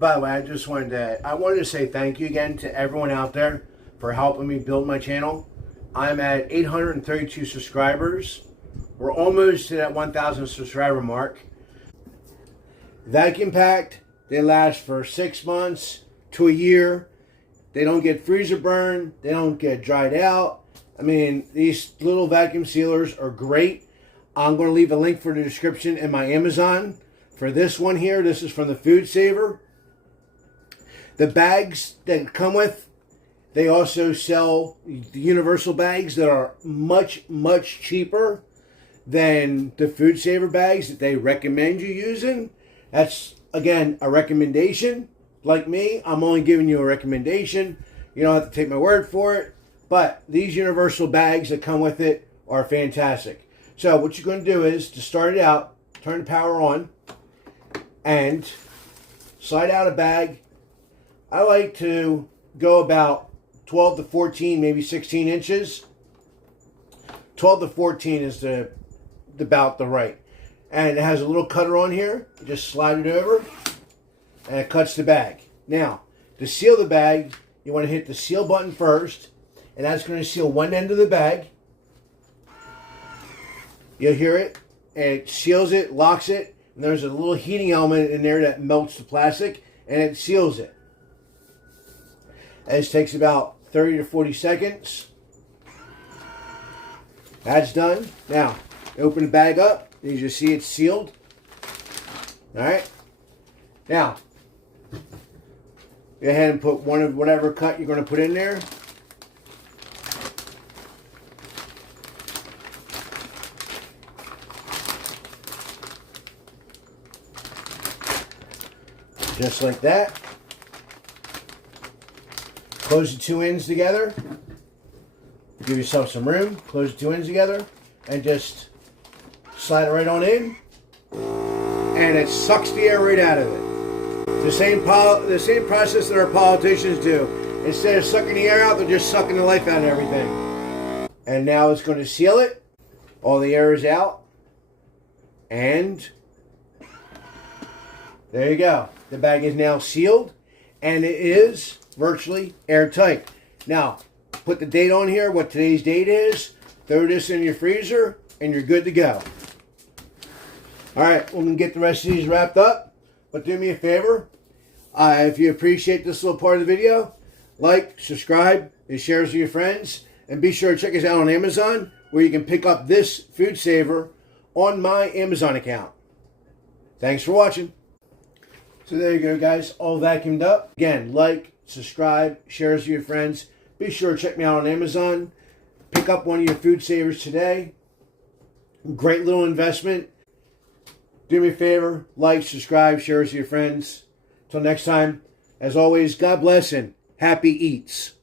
By the way, I wanted to say thank you again to everyone out there for helping me build my channel. I'm at 832 subscribers. We're almost to that 1,000 subscriber mark. Vacuum packed, they last for 6 months to a year. They don't get freezer burn. They don't get dried out. I mean, these little vacuum sealers are great. I'm going to leave a link for the description in my Amazon. For this one here, this is from the Food Saver. The bags that come with, they also sell the universal bags that are much, much cheaper than the Food Saver bags that they recommend you using. That's, again, a recommendation. Like me, I'm only giving you a recommendation. You don't have to take my word for it. But these universal bags that come with it are fantastic. So what you're going to do is, to start it out, turn the power on and slide out a bag. I like to go about 12 to 14, maybe 16 inches. 12 to 14 is about the right. And it has a little cutter on here. You just slide it over and it cuts the bag. Now, to seal the bag, you want to hit the seal button first, and that's going to seal one end of the bag. You'll hear it, and it seals it, locks it, and there's a little heating element in there that melts the plastic, and it seals it. And this takes about 30 to 40 seconds. That's done. Now, open the bag up. As you see, it's sealed. All right. Now, go ahead and put one of whatever cut you're going to put in there. Just like that. Close the two ends together. Give yourself some room. Close the two ends together and just slide it right on in. And it sucks the air right out of it. The same process that our politicians do. Instead of sucking the air out, they're just sucking the life out of everything. And now it's going to seal it. All the air is out. And there you go. The bag is now sealed. And it is virtually airtight. Now, put the date on here, what today's date is. Throw this in your freezer, and you're good to go. Alright, we're going to get the rest of these wrapped up. But do me a favor. If you appreciate this little part of the video, like, subscribe, and share it with your friends. And be sure to check us out on Amazon, where you can pick up this Food Saver on my Amazon account. Thanks for watching. So there you go, guys. All vacuumed up. Again, like, subscribe, share it with your friends. Be sure to check me out on Amazon. Pick up one of your Food Savers today. Great little investment. Do me a favor, like, subscribe, share it with your friends. Until next time, as always, God bless and happy eats.